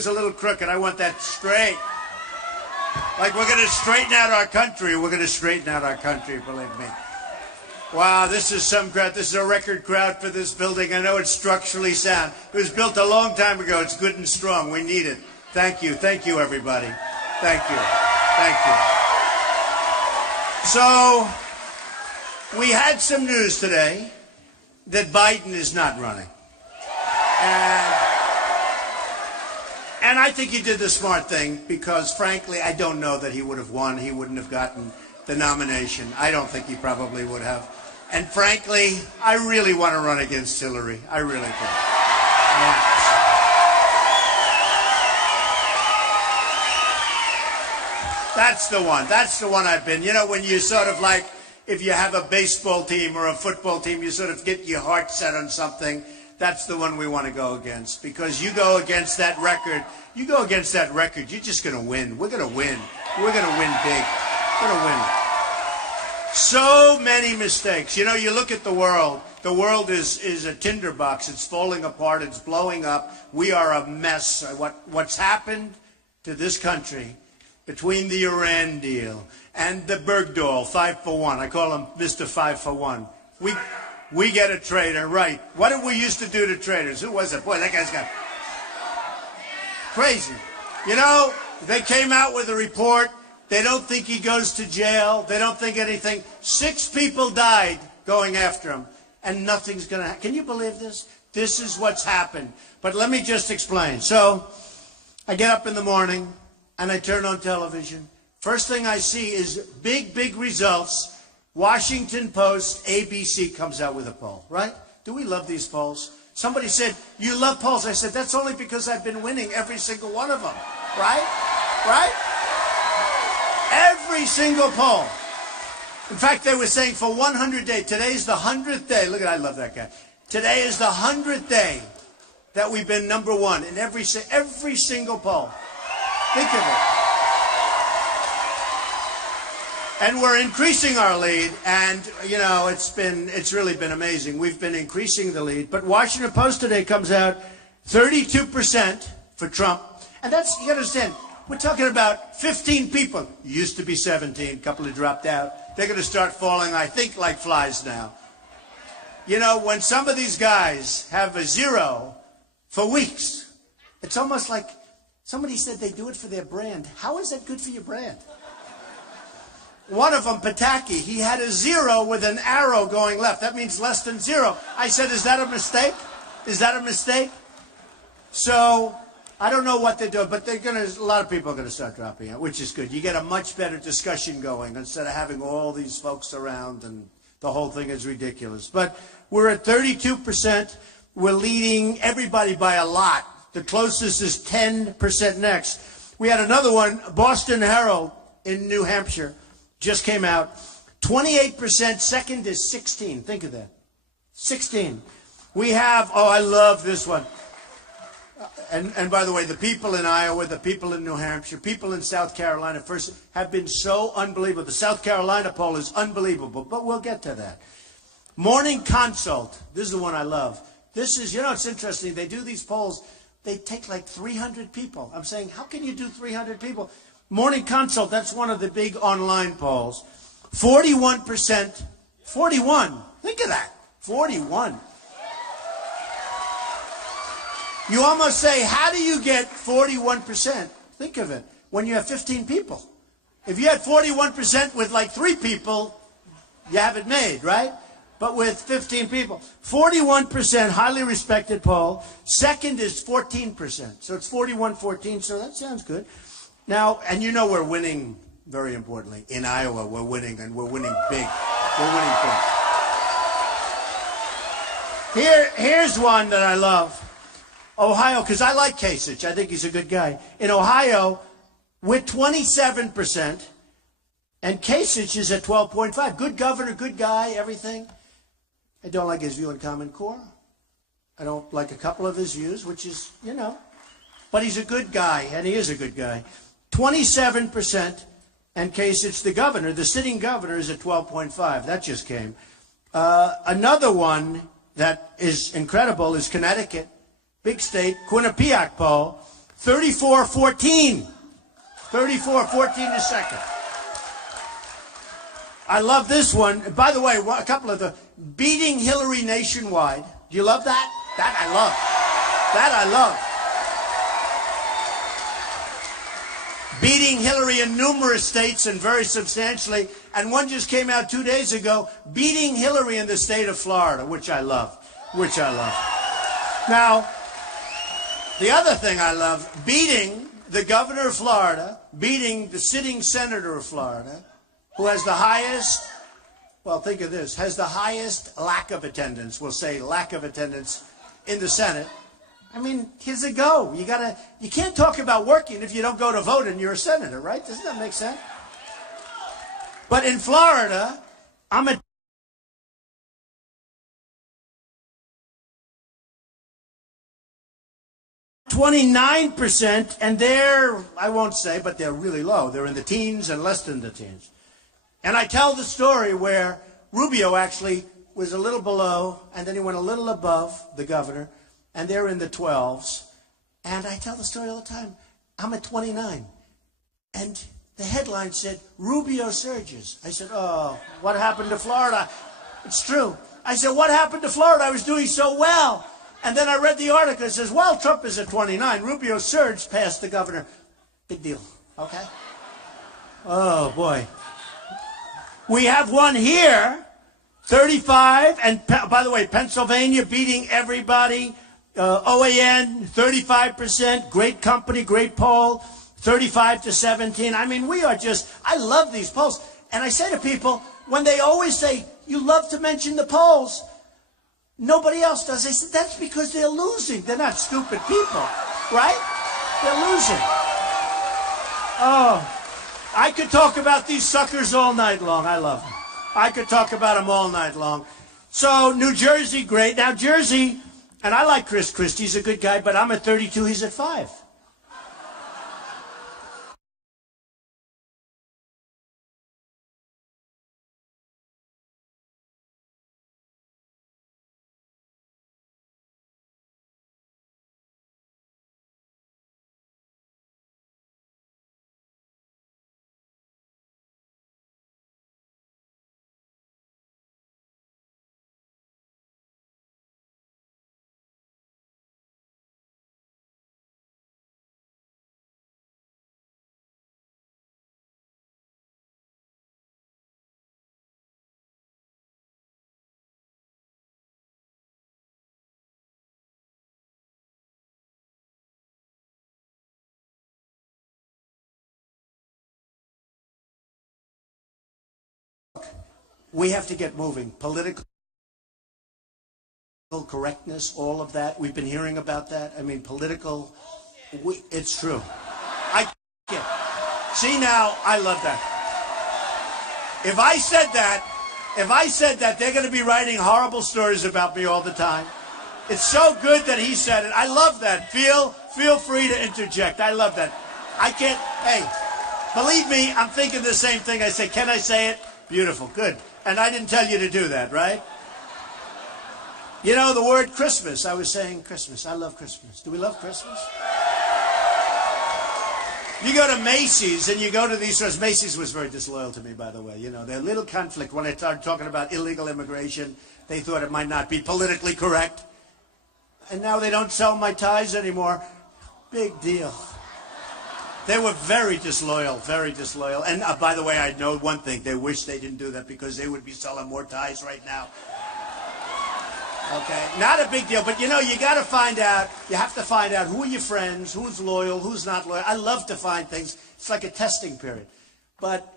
was a little crooked. I want that straight. Like we're going to straighten out our country. We're going to straighten out our country, believe me. Wow, this is some crowd. This is a record crowd for this building. I know it's structurally sound. It was built a long time ago. It's good and strong. We need it. Thank you. Thank you, everybody. Thank you. Thank you. So, we had some news today that Biden is not running. And I think he did the smart thing because, frankly, I don't know that he would have won. He wouldn't have gotten the nomination. I don't think he probably would have. And, frankly, I really want to run against Hillary. I really do. That's the one. That's the one I've been. You know, when you sort of like, if you have a baseball team or a football team, you sort of get your heart set on something. That's the one we want to go against. Because you go against that record, you're just going to win. We're going to win. We're going to win big. We're going to win. So many mistakes. You know, you look at the world. The world is a tinderbox. It's falling apart. It's blowing up. We are a mess. What's happened to this country between the Iran deal and the Bergdahl 5-for-1. I call him Mr. 5-for-1. We get a traitor, right? What did we used to do to traitors? Who was it? Boy, that guy's got crazy. You know, they came out with a report. They don't think he goes to jail. They don't think anything. 6 people died going after him, and nothing's going to happen. Can you believe this? This is what's happened. But let me just explain. So I get up in the morning, and I turn on television. First thing I see is big results. Washington Post, ABC comes out with a poll, right? Do we love these polls? Somebody said, you love polls. I said, that's only because I've been winning every single one of them, right? Right? Every single poll. In fact, they were saying for 100 days, today's the 100th day. Look at, I love that guy. Today is the 100th day that we've been number one in every single poll. Think of it. And we're increasing our lead, and, you know, it's really been amazing. We've been increasing the lead. But Washington Post today comes out 32% for Trump. And that's, you gotta understand, we're talking about 15 people. Used to be 17, a couple have dropped out. They're gonna start falling, I think, like flies now. You know, when some of these guys have a 0 for weeks, it's almost like somebody said they do it for their brand. How is that good for your brand? One of them, Pataki, he had a 0 with an arrow going left. That means less than 0. I said, is that a mistake? Is that a mistake? So, I don't know what they're doing, but a lot of people are going to start dropping out, which is good. You get a much better discussion going instead of having all these folks around, and the whole thing is ridiculous. But we're at 32%. We're leading everybody by a lot. The closest is 10% next. We had another one, Boston Herald in New Hampshire. Just came out. 28%. Second is 16. Think of that. 16. We have, oh, I love this one. And by the way, the people in Iowa, the people in New Hampshire, people in South Carolina first have been so unbelievable. The South Carolina poll is unbelievable, but we'll get to that. Morning Consult. This is the one I love. This is, you know, it's interesting. They do these polls. They take like 300 people. I'm saying, how can you do 300 people? Morning Consult, that's one of the big online polls. 41%, 41, think of that, 41. You almost say, how do you get 41%? Think of it, when you have 15 people. If you had 41% with like 3 people, you have it made, right? But with 15 people. 41%, highly respected poll. Second is 14%, so it's 41-14, so that sounds good. Now, and you know we're winning, very importantly, in Iowa, we're winning, and we're winning big. We're winning big. Here's one that I love. Ohio, because I like Kasich. I think he's a good guy. In Ohio, we're 27%, and Kasich is at 12.5. Good governor, good guy, everything. I don't like his view on Common Core. I don't like a couple of his views, which is, you know. But he's a good guy, and he is a good guy. 27%, and Kasich, the governor, the sitting governor, is at 12.5. That just came. Another one that is incredible is Connecticut, big state, Quinnipiac poll, 34-14. 34-14 a second. I love this one. By the way, a couple of the beating Hillary nationwide. Do you love that? That I love. That I love. Beating Hillary in numerous states and very substantially. And one just came out 2 days ago, beating Hillary in the state of Florida, which I love. Which I love. Now, the other thing I love, beating the governor of Florida, beating the sitting senator of Florida, who has the highest, well, think of this, has the highest lack of attendance, we'll say lack of attendance in the Senate. I mean, here's a go. You can't talk about working if you don't go to vote and you're a senator, right? Doesn't that make sense? But in Florida, I'm a 29%, and they're, I won't say, but they're really low. They're in the teens and less than the teens. And I tell the story where Rubio actually was a little below, and then he went a little above the governor, and they're in the 12s. And I tell the story all the time. I'm at 29. And the headline said, Rubio surges. I said, oh, what happened to Florida? It's true. I said, what happened to Florida? I was doing so well. And then I read the article. It says, well, Trump is at 29. Rubio surged past the governor. Big deal. Okay? Oh, boy. We have one here, 35. And by the way, Pennsylvania beating everybody. OAN, 35%. Great company, great poll. 35-17. I mean, we are just, I love these polls. And I say to people, when they always say, you love to mention the polls, nobody else does. I said, that's because they're losing. They're not stupid people, right? They're losing. Oh, I could talk about these suckers all night long. I love them. I could talk about them all night long. So, New Jersey, great. Now, Jersey, and I like Chris Christie. He's a good guy, but I'm at 32. He's at 5. We have to get moving. Political correctness, all of that. We've been hearing about that. I mean, political, it's true. I can't. See now, I love that. If I said that, they're going to be writing horrible stories about me all the time. It's so good that he said it. I love that. Feel free to interject. I love that. I can't, hey, believe me, I'm thinking the same thing. I say, can I say it? Beautiful, good. And I didn't tell you to do that, right? You know, the word Christmas, I was saying Christmas. I love Christmas. Do we love Christmas? You go to Macy's and you go to these stores. Macy's was very disloyal to me, by the way. You know, their little conflict when I started talking about illegal immigration, they thought it might not be politically correct. And now they don't sell my ties anymore. Big deal. They were very disloyal, very disloyal. And by the way, I know one thing. They wish they didn't do that because they would be selling more ties right now. Okay, not a big deal. But, you know, you got to find out. You have to find out who are your friends, who's loyal, who's not loyal. I love to find things. It's like a testing period. But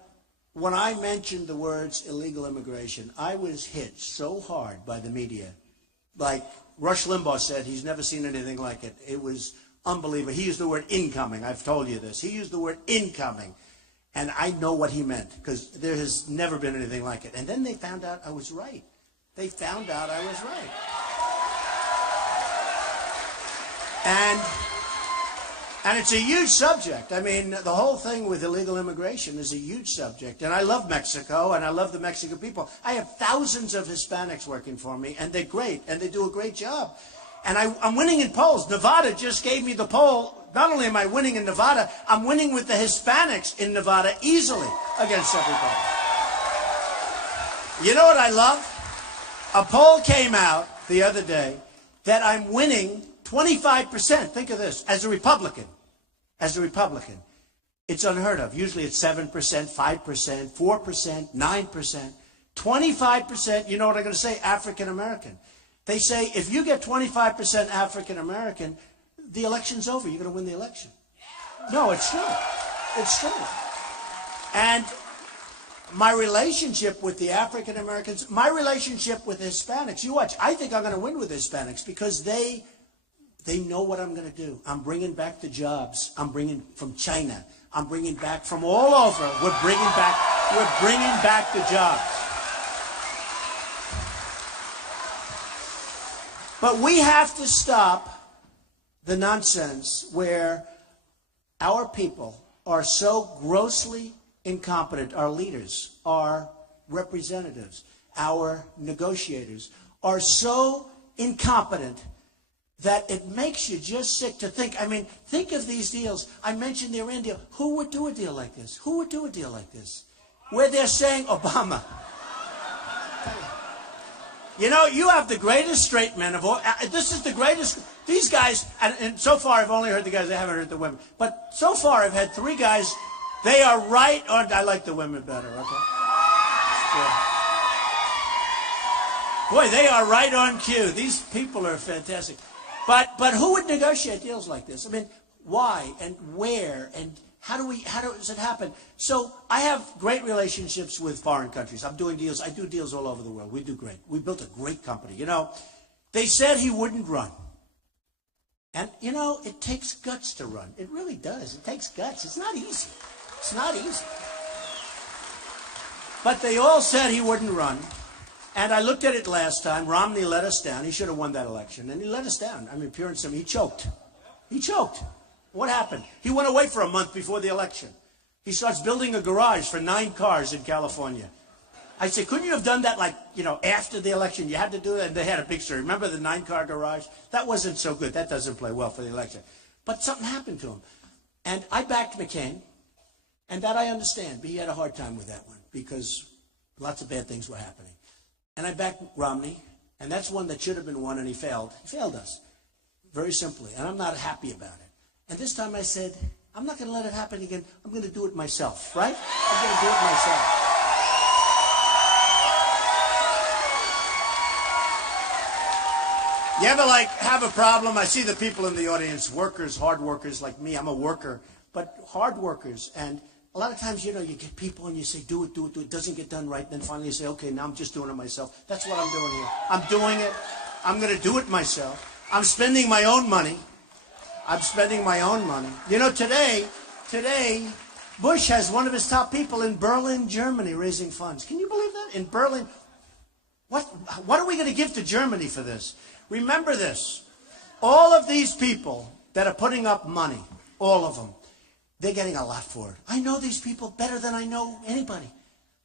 when I mentioned the words illegal immigration, I was hit so hard by the media. Like Rush Limbaugh said, he's never seen anything like it. It was unbelievable. He used the word incoming. I've told you this. He used the word incoming. And I know what he meant because there has never been anything like it. And then they found out I was right. They found out I was right. And it's a huge subject. I mean, the whole thing with illegal immigration is a huge subject. And I love Mexico, and I love the Mexican people. I have thousands of Hispanics working for me, and they're great, and they do a great job. And I'm winning in polls. Nevada just gave me the poll. Not only am I winning in Nevada, I'm winning with the Hispanics in Nevada easily against everybody. You know what I love? A poll came out the other day that I'm winning 25%. Think of this. As a Republican. As a Republican. It's unheard of. Usually it's 7%, 5%, 4%, 9%. 25%, you know what I'm going to say? African American. They say if you get 25% African American, the election's over. You're going to win the election. No, it's true. It's true. And my relationship with the African Americans, my relationship with Hispanics, you watch, I think I'm going to win with Hispanics because they know what I'm going to do. I'm bringing back the jobs. I'm bringing from China. I'm bringing back from all over. We're bringing back the jobs. But we have to stop the nonsense where our people are so grossly incompetent. Our leaders, our representatives, our negotiators are so incompetent that it makes you just sick to think. I mean, think of these deals. I mentioned the Iran deal. Who would do a deal like this? Who would do a deal like this? Where they're saying Obama. You know, you have the greatest straight men of all. This is the greatest. These guys, and so far I've only heard the guys. I haven't heard the women. But so far I've had 3 guys. They are right on. I like the women better. Okay. Boy, they are right on cue. These people are fantastic. But who would negotiate deals like this? I mean, why and where and how does it happen? So I have great relationships with foreign countries. I'm doing deals. I do deals all over the world. We do great. We built a great company. You know, they said he wouldn't run. And, you know, it takes guts to run. It really does. It takes guts. It's not easy. It's not easy. But they all said he wouldn't run. And I looked at it last time. Romney let us down. He should have won that election. And he let us down. I mean, pure and simple. He choked. He choked. What happened? He went away for a month before the election. He starts building a garage for 9 cars in California. I said, couldn't you have done that, like, you know, after the election? You had to do that. And they had a big story. Remember the 9-car garage? That wasn't so good. That doesn't play well for the election. But something happened to him. And I backed McCain. And that I understand. But he had a hard time with that one because lots of bad things were happening. And I backed Romney. And that's one that should have been won, and he failed. He failed us. Very simply. And I'm not happy about it. And this time I said, I'm not going to let it happen again. I'm going to do it myself, right? I'm going to do it myself. You ever, like, have a problem? I see the people in the audience, workers, hard workers like me. I'm a worker, but hard workers. And a lot of times, you know, you get people and you say, do it, do it, do it. It doesn't get done right. Then finally you say, okay, now I'm just doing it myself. That's what I'm doing here. I'm doing it. I'm going to do it myself. I'm spending my own money. I'm spending my own money. You know, today, Bush has one of his top people in Berlin, Germany, raising funds. Can you believe that? In Berlin. What are we going to give to Germany for this? Remember this. All of these people that are putting up money, all of them, they're getting a lot for it. I know these people better than I know anybody.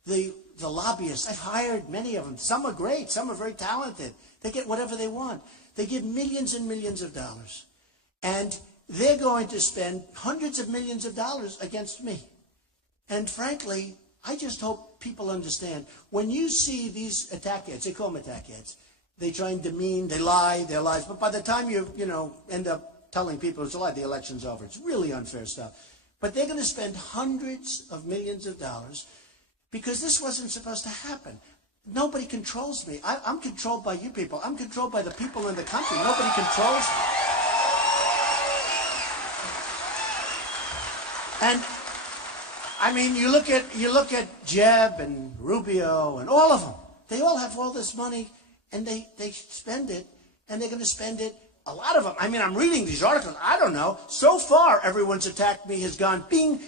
The lobbyists, I've hired many of them. Some are great. Some are very talented. They get whatever they want. They give millions and millions of dollars. And they're going to spend hundreds of millions of dollars against me. And frankly, I just hope people understand. When you see these attack ads, they call them attack ads. They try and demean, they lie, their lies. But by the time you end up telling people it's a lie, the election's over. It's really unfair stuff. But they're going to spend hundreds of millions of dollars because this wasn't supposed to happen. Nobody controls me. I'm controlled by you people. I'm controlled by the people in the country. Nobody controls me. And I mean, you look at Jeb and Rubio and all of them. They all have all this money, and they spend it, and they're going to spend it. A lot of them. I mean, I'm reading these articles. I don't know. So far, everyone's attacked me has gone bing,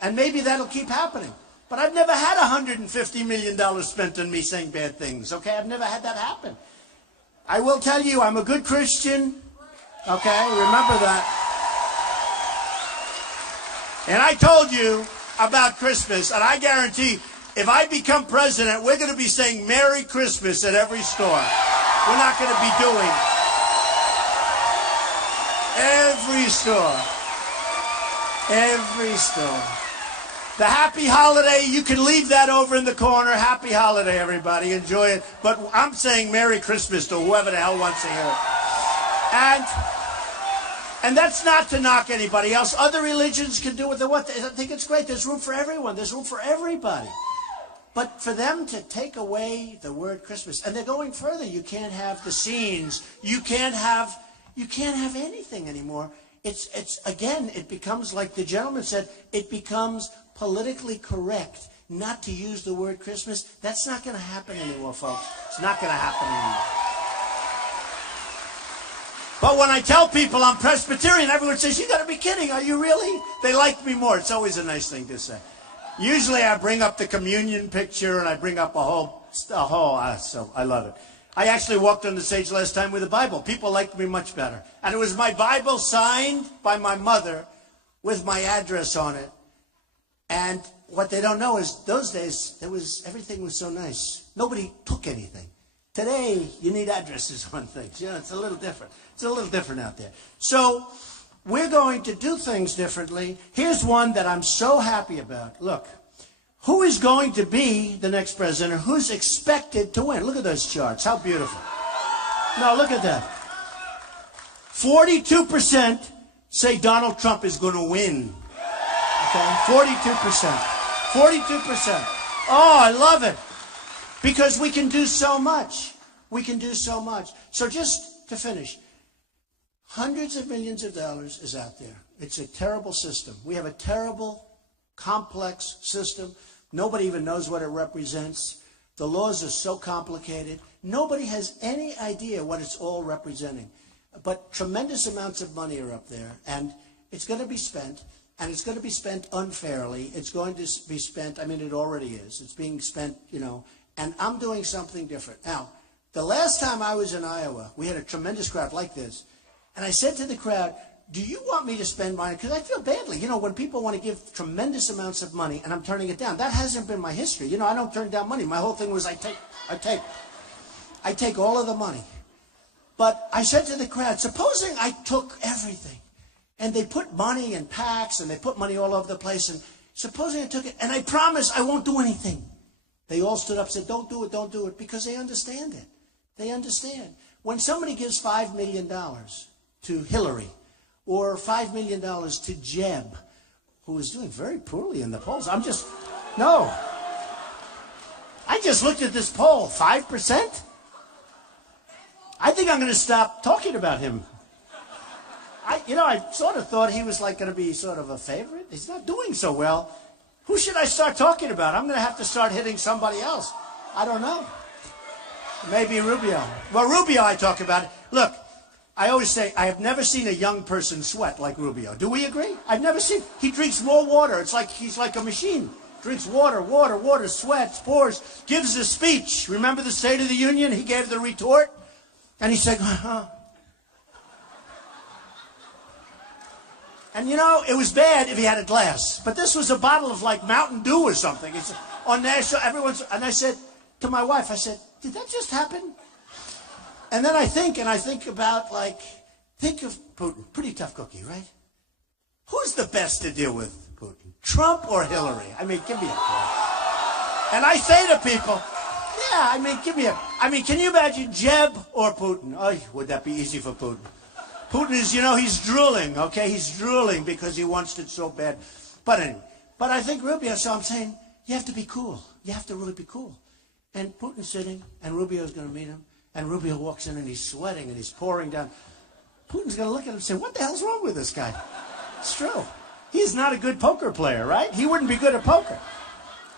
and maybe that'll keep happening. But I've never had $150 million spent on me saying bad things. Okay, I've never had that happen. I will tell you, I'm a good Christian. Okay, remember that. And I told you about Christmas, and I guarantee if I become president, we're going to be saying Merry Christmas at every store. We're not going to be doing Every store. Every store. The happy holiday, you can leave that over in the corner. Happy holiday, everybody. Enjoy it. But I'm saying Merry Christmas to whoever the hell wants to hear it. And that's not to knock anybody else. Other religions can do what they want. I think it's great. There's room for everyone. There's room for everybody. But for them to take away the word Christmas, and they're going further. You can't have the scenes. You can't have anything anymore. It's again, it becomes, like the gentleman said, it becomes politically correct not to use the word Christmas. That's not going to happen anymore, folks. It's not going to happen anymore. But when I tell people I'm Presbyterian, everyone says, you got to be kidding. Are you really? They like me more. It's always a nice thing to say. Usually I bring up the communion picture and I bring up so I love it. I actually walked on the stage last time with a Bible. People liked me much better. And it was my Bible signed by my mother with my address on it. And what they don't know is those days, everything was so nice. Nobody took anything. Today, you need addresses on things. You know, it's a little different. It's a little different out there. So we're going to do things differently. Here's one that I'm so happy about. Look, who is going to be the next president? Who's expected to win? Look at those charts. How beautiful. No, look at that. 42% say Donald Trump is going to win. Okay? 42%. 42%. Oh, I love it. Because we can do so much. We can do so much. So just to finish, hundreds of millions of dollars is out there. It's a terrible system. We have a terrible, complex system. Nobody even knows what it represents. The laws are so complicated. Nobody has any idea what it's all representing. But tremendous amounts of money are up there, and it's going to be spent, and it's going to be spent unfairly. It's going to be spent, I mean, it already is. It's being spent, you know, and I'm doing something different. Now, the last time I was in Iowa, we had a tremendous crowd like this, and I said to the crowd, do you want me to spend money? Because I feel badly. You know, when people want to give tremendous amounts of money and I'm turning it down, that hasn't been my history. You know, I don't turn down money. My whole thing was I take all of the money. But I said to the crowd, supposing I took everything and they put money in packs and they put money all over the place, and supposing I took it and I promise I won't do anything. They all stood up and said, don't do it, because they understand it. They understand. When somebody gives $5 million to Hillary, or $5 million to Jeb, who is doing very poorly in the polls. I just looked at this poll, 5%? I think I'm going to stop talking about him. I sort of thought he was like going to be sort of a favorite. He's not doing so well. Who should I start talking about? I'm going to have to start hitting somebody else. I don't know. Maybe Rubio. Well, Rubio I talk about. Look, I always say, I have never seen a young person sweat like Rubio. Do we agree? I've never seen. He drinks more water. It's like he's like a machine. Drinks water, sweats, pours, gives a speech. Remember the State of the Union? He gave the retort. And he said, And you know, it was bad if he had a glass. But this was a bottle of like Mountain Dew or something. It's on national, and I said to my wife, I said, did that just happen? And then I think about, think of Putin. Pretty tough cookie, right? Who's the best to deal with Putin? Trump or Hillary? I mean, give me a break. And I say to people, yeah, I mean, can you imagine Jeb or Putin? Oh, would that be easy for Putin? Putin is, he's drooling, okay? He's drooling because he wants it so bad. But anyway, I think Rubio, so I'm saying, you have to be cool. You have to really be cool. And Putin's sitting, and Rubio's going to meet him. And Rubio walks in and he's sweating and he's pouring down. Putin's going to look at him and say, what the hell's wrong with this guy? It's true. He's not a good poker player, right? He wouldn't be good at poker.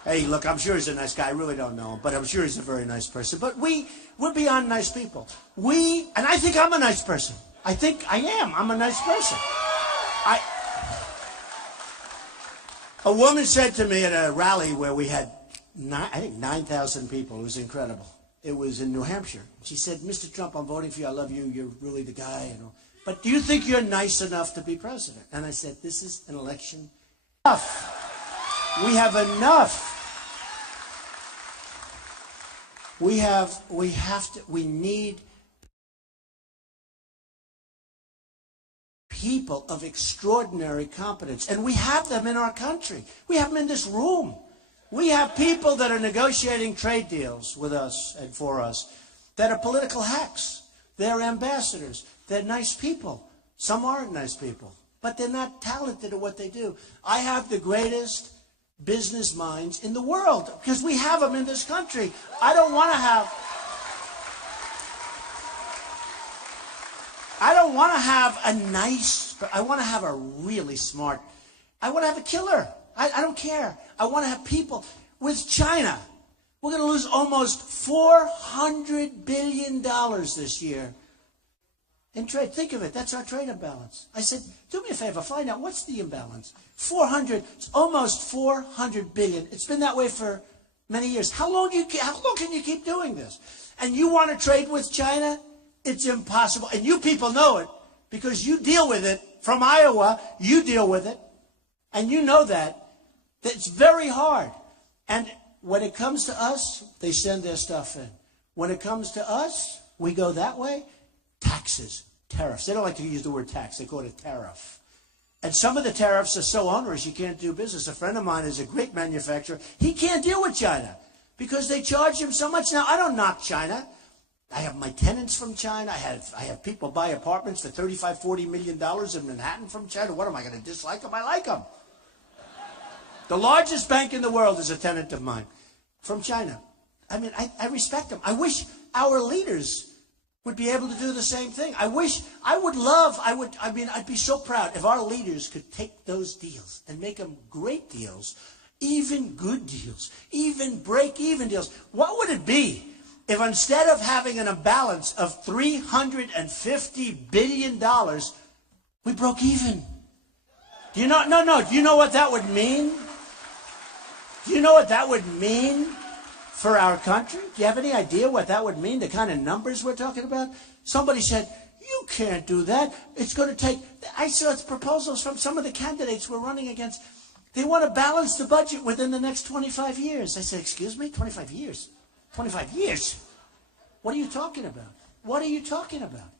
Hey, look, I'm sure he's a nice guy. I really don't know him, but I'm sure he's a very nice person. But we're beyond nice people. And I think I'm a nice person. I think I am. I'm a nice person. A woman said to me at a rally where we had, 9,000 people. It was incredible. It was in New Hampshire. She said, Mr. Trump, I'm voting for you. I love you. You're really the guy. But do you think you're nice enough to be president? And I said, this is an election. Enough. We have enough. We need people of extraordinary competence, and we have them in our country. We have them in this room. We have people that are negotiating trade deals with us and for us that are political hacks. They're ambassadors. They're nice people. Some aren't nice people, but they're not talented at what they do. I have the greatest business minds in the world because we have them in this country. I don't want to have a nice, I want to have a really smart, I want to have a killer. I don't care. I want to have people. With China, we're going to lose almost $400 billion this year in trade. Think of it. That's our trade imbalance. I said, do me a favor, find out what's the imbalance. It's almost 400 billion. It's been that way for many years. How long can you keep doing this? And you want to trade with China? It's impossible. And you people know it because you deal with it. From Iowa, you deal with it. And you know that it's very hard. And when it comes to us, they send their stuff in. When it comes to us, we go that way. Taxes, tariffs. They don't like to use the word tax. They call it a tariff. And some of the tariffs are so onerous you can't do business. A friend of mine is a great manufacturer. He can't deal with China because they charge him so much. Now, I don't knock China. I have my tenants from China. I have people buy apartments for $35, $40 million in Manhattan from China. What am I going to dislike them? I like them. The largest bank in the world is a tenant of mine from China. I mean, I respect them. I wish our leaders would be able to do the same thing. I'd be so proud if our leaders could take those deals and make them great deals, even good deals, even break-even deals. What would it be if instead of having an imbalance of $350 billion, we broke even? Do you know? No. Do you know what that would mean? Do you know what that would mean for our country? Do you have any idea what that would mean, the kind of numbers we're talking about? Somebody said, you can't do that. It's going to take... I saw proposals from some of the candidates we're running against. They want to balance the budget within the next 25 years. I said, excuse me? 25 years? 25 years? What are you talking about? What are you talking about?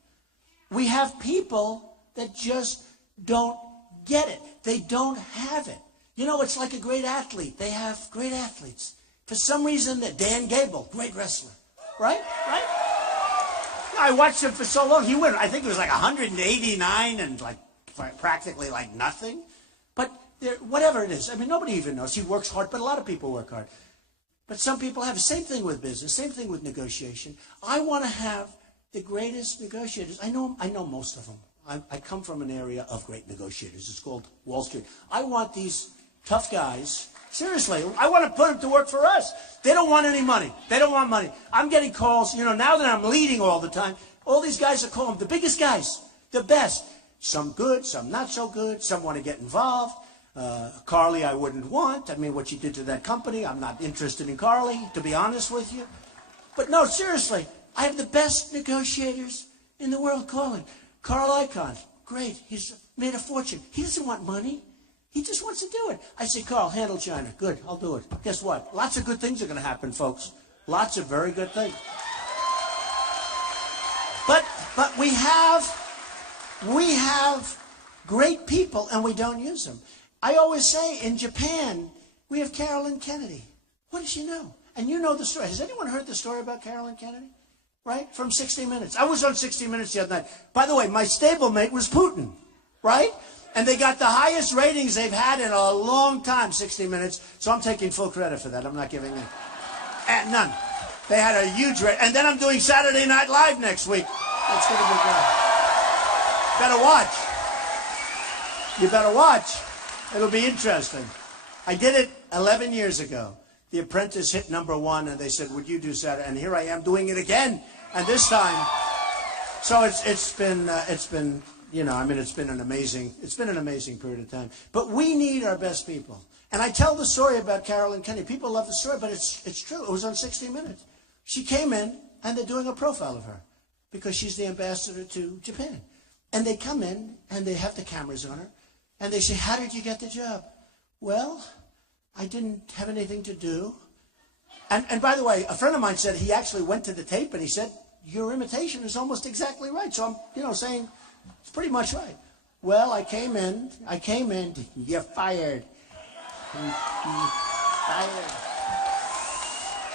We have people that just don't get it. They don't have it. You know, it's like a great athlete. They have great athletes. For some reason, that Dan Gable, great wrestler, right? I watched him for so long. He went, I think it was like 189 and like practically like nothing. But whatever it is, I mean, nobody even knows. He works hard, but a lot of people work hard. But some people have the same thing with business, same thing with negotiation. I want to have the greatest negotiators. I know most of them. I come from an area of great negotiators. It's called Wall Street. I want these tough guys. Seriously, I want to put them to work for us. They don't want any money. They don't want money. I'm getting calls, now that I'm leading all the time, all these guys are calling the biggest guys, the best. Some good, some not so good. Some want to get involved. Carly, I wouldn't want. I mean, what she did to that company, I'm not interested in Carly, to be honest with you. But no, seriously, I have the best negotiators in the world calling. Carl Icahn, great. He's made a fortune. He doesn't want money. He just wants to do it. I say, Carl, handle China. Good, I'll do it. Guess what? Lots of good things are going to happen, folks. Lots of very good things. But we have great people, and we don't use them. I always say, in Japan, we have Carolyn Kennedy. What does she know? And you know the story. Has anyone heard the story about Carolyn Kennedy? Right? From 60 Minutes. I was on 60 Minutes the other night. By the way, my stablemate was Putin. Right? And they got the highest ratings they've had in a long time, 60 Minutes. So I'm taking full credit for that. I'm not giving it. And none. They had a huge rate. And then I'm doing Saturday Night Live next week. That's going to be good. Better watch. You better watch. It'll be interesting. I did it 11 years ago. The Apprentice hit #1, and they said, would you do Saturday? And here I am doing it again. And this time, so it's been an amazing period of time. But we need our best people. And I tell the story about Carolyn Kennedy. People love the story, but it's true. It was on 60 Minutes. She came in, and they're doing a profile of her because she's the ambassador to Japan. And they come in, and they have the cameras on her, and they say, how did you get the job? Well, I didn't have anything to do. And by the way, a friend of mine said he actually went to the tape, and he said, your imitation is almost exactly right. So I'm, saying it's pretty much right. Well, I came in, you're fired. Fired.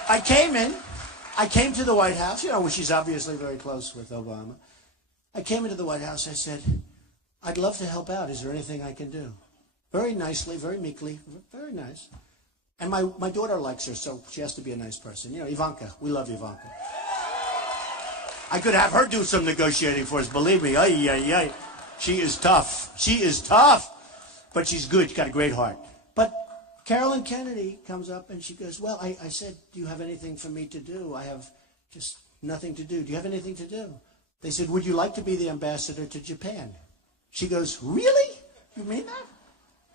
I came to the White House, you know, where she's obviously very close with Obama. I came into the White House, I said, I'd love to help out. Is there anything I can do? Very nicely, very meekly, very nice. And my daughter likes her, so she has to be a nice person. You know, Ivanka, we love Ivanka. I could have her do some negotiating for us, believe me. Ay, ay, ay. She is tough. She is tough. But she's good. She's got a great heart. But Carolyn Kennedy comes up and she goes, well, I said, do you have anything for me to do? I have just nothing to do. Do you have anything to do? They said, would you like to be the ambassador to Japan? She goes, really? You mean that?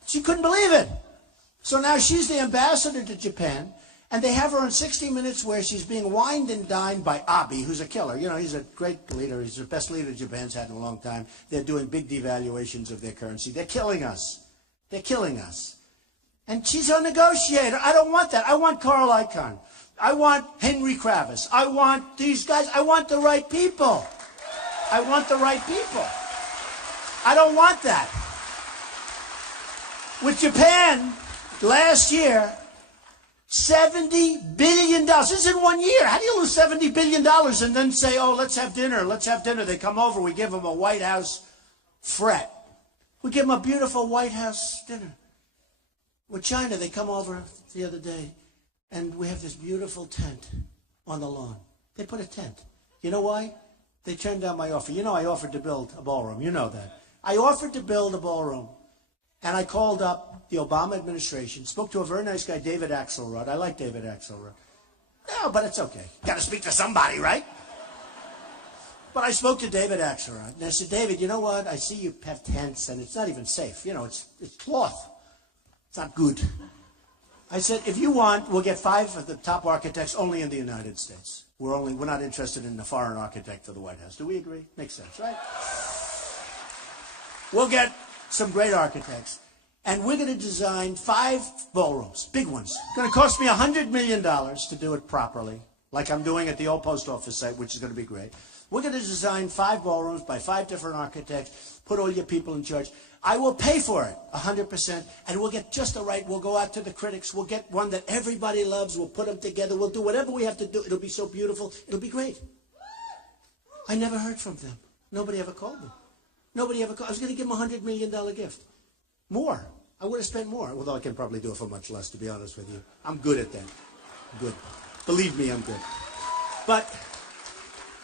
She couldn't believe it. So now she's the ambassador to Japan, and they have her on 60 Minutes where she's being wined and dined by Abe, who's a killer. You know, he's a great leader. He's the best leader Japan's had in a long time. They're doing big devaluations of their currency. They're killing us. They're killing us. And she's a negotiator. I don't want that. I want Carl Icahn. I want Henry Kravis. I want these guys. I want the right people. I want the right people. I don't want that. With Japan, last year, $70 billion. This is in 1 year. How do you lose $70 billion and then say, oh, let's have dinner, let's have dinner. They come over, we give them a White House fret. We give them a beautiful White House dinner. With China, they come over the other day, and we have this beautiful tent on the lawn. They put a tent. You know why? They turned down my offer. You know I offered to build a ballroom. You know that. I offered to build a ballroom. And I called up the Obama administration, spoke to a very nice guy, David Axelrod. I like David Axelrod. No, but it's okay. Got to speak to somebody, right? But I spoke to David Axelrod, and I said, David, you know what? I see you have tents, and it's not even safe. You know, it's cloth. It's not good. I said, if you want, we'll get 5 of the top architects only in the United States. We're not interested in a foreign architect for the White House. Do we agree? Makes sense, right? We'll get some great architects, and we're going to design 5 ballrooms, big ones. It's going to cost me $100 million to do it properly, like I'm doing at the old post office site, which is going to be great. We're going to design 5 ballrooms by 5 different architects, put all your people in charge. I will pay for it 100%, and we'll get just the right. We'll go out to the critics. We'll get one that everybody loves. We'll put them together. We'll do whatever we have to do. It'll be so beautiful. It'll be great. I never heard from them. Nobody ever called me. Nobody ever called. I was going to give them a $100 million gift. More. I would have spent more, although I can probably do it for much less, to be honest with you. I'm good at that. Good. Believe me, I'm good. But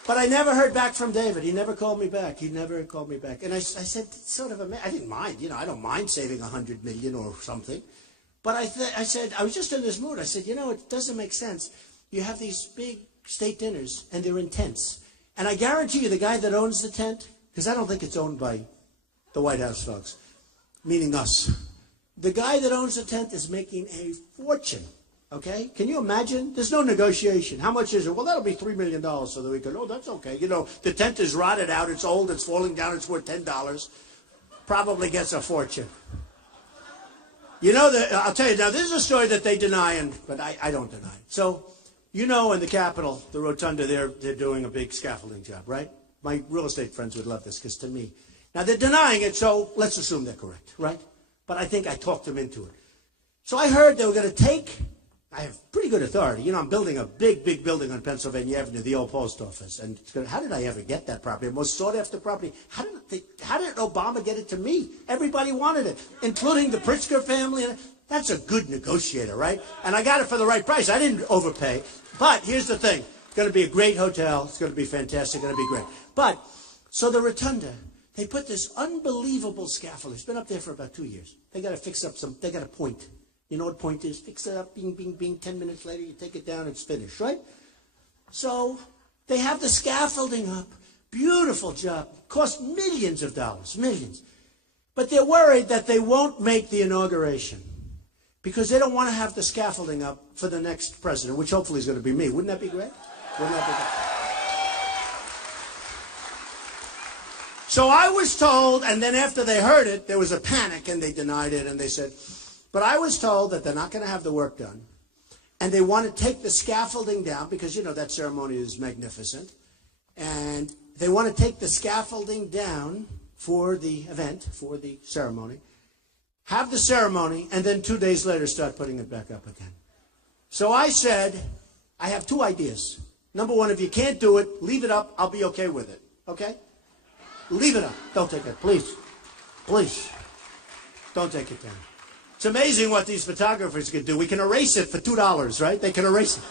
I never heard back from David. He never called me back. He never called me back. And I said, sort of, I didn't mind. You know, I don't mind saving $100 million or something. But I said, I was just in this mood. I said, you know, it doesn't make sense. You have these big state dinners, and they're in tents. And I guarantee you the guy that owns the tent, because I don't think it's owned by the White House folks, meaning us. The guy that owns the tent is making a fortune, okay? Can you imagine? There's no negotiation. How much is it? Well, that'll be $3 million so that we can, oh, that's okay. You know, the tent is rotted out. It's old. It's falling down. It's worth $10. Probably gets a fortune. You know, I'll tell you, now, this is a story that they deny, but I don't deny it. So, you know, in the Capitol, the Rotunda, they're doing a big scaffolding job, right? My real estate friends would love this, because to me, now they're denying it, so let's assume they're correct, right? But I think I talked them into it. So I heard they were going to take, I have pretty good authority. You know, I'm building a big, big building on Pennsylvania Avenue, the old post office. And how did I ever get that property? The most sought after property. How did Obama get it to me? Everybody wanted it, including the Pritzker family. That's a good negotiator, right? And I got it for the right price. I didn't overpay. But here's the thing. It's going to be a great hotel. It's going to be fantastic. It's going to be great. But, so the Rotunda, they put this unbelievable scaffolding. It's been up there for about 2 years. They got to fix up they got a point. You know what point is? Fix it up, bing, bing, bing. 10 minutes later, you take it down, it's finished, right? So they have the scaffolding up. Beautiful job. Cost millions of dollars, millions. But they're worried that they won't make the inauguration because they don't want to have the scaffolding up for the next president, which hopefully is going to be me. Wouldn't that be great? Wouldn't that be great? So I was told, and then after they heard it, there was a panic, and they denied it, and they said, but I was told that they're not going to have the work done, and they want to take the scaffolding down, because, you know, that ceremony is magnificent, and they want to take the scaffolding down for the event, for the ceremony, have the ceremony, and then 2 days later start putting it back up again. So I said, I have two ideas. Number one, if you can't do it, leave it up. I'll be okay with it. Okay? Leave it up. Don't take it. Please. Please. Don't take it down. It's amazing what these photographers can do. We can erase it for $2, right? They can erase it.